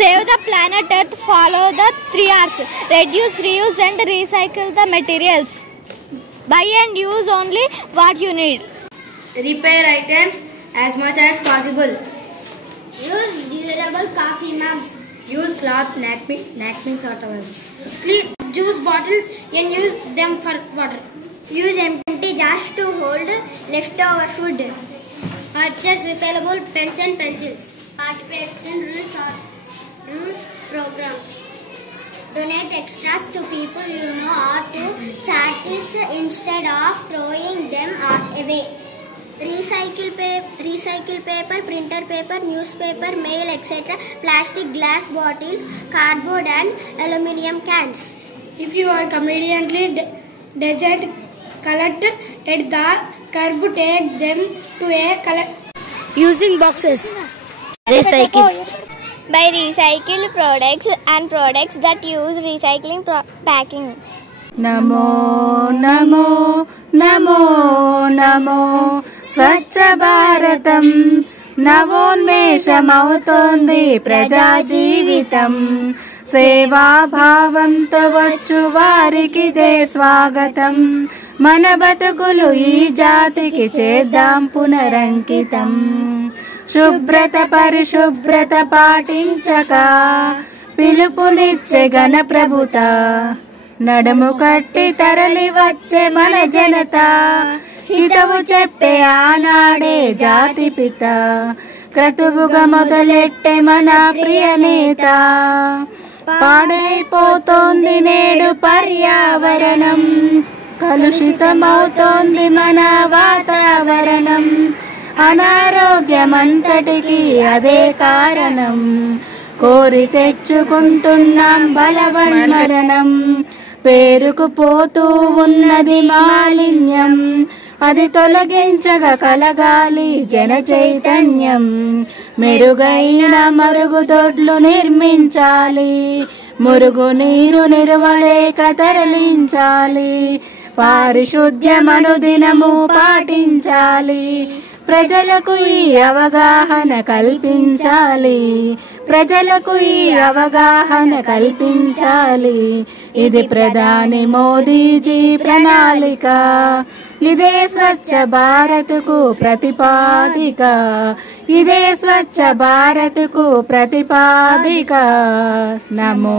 Save the planet Earth, follow the 3 R's. Reduce, reuse and recycle the materials. Buy and use only what you need. Repair items as much as possible. Use durable coffee mugs. Use cloth napkins or towels. Clean juice bottles and use them for water. Use empty jars to hold leftover food. Purchase refillable pens and pencils. Participate in rules programs. Donate extras to people you know or to charities instead of throwing them away. Recycle paper, printer paper, newspaper, mail, etc. Plastic, glass bottles, cardboard and aluminium cans. If you are conveniently doesn't collect at the curb, take them to a collect. Using boxes. Recycle. Buy recycled products and products that use recycling packing. Namo, namo, namo, namo. స్వచ్ఛ భారతం నవోన్మేషమవుతోంది ప్రజా జీవితం. సేవాభావంతో వచ్చు వారికిదే స్వాగతం. మన బతుకులు ఈ జాతికి చేద్దాం పునరంకితం. శుభ్రత పరిశుభ్రత పాటించక పిలుపునిచ్చే గణ ప్రభుత. నడుము కట్టి తరలి వచ్చే మన జనత. హితవు చెప్పే ఆనాడే జాతి పిత. క్రతువుగా మొదలెట్టే మన ప్రియ నేత. పాడైపోతోంది నేడు పర్యావరణం. కలుషితమవుతోంది మన వాతావరణం. అనారోగ్యమంతటికి అదే కారణం. కోరి తెచ్చుకుంటున్నాం బలవన్మరణం. పేరుకు పోతూ ఉన్నది మాలిన్యం. అది తొలగించగా కలగాలి జన చైతన్యం. మెరుగైన మరుగుదొడ్లు నిర్మించాలి. మురుగు నీరు నిలువలేక తరలించాలి. పారిశుద్ధ్యమను దినము పాటించాలి. ప్రజలకు ఈ అవగాహన కల్పించాలి. ప్రజలకు ఈ అవగాహన కల్పించాలి. ఇది ప్రధాని మోదీజీ ప్రణాళిక. ఇదే స్వచ్ఛ భారత్కు ప్రతిపాదిక. ఇదే స్వచ్ఛ భారత్కు ప్రతిపాదిక. నమో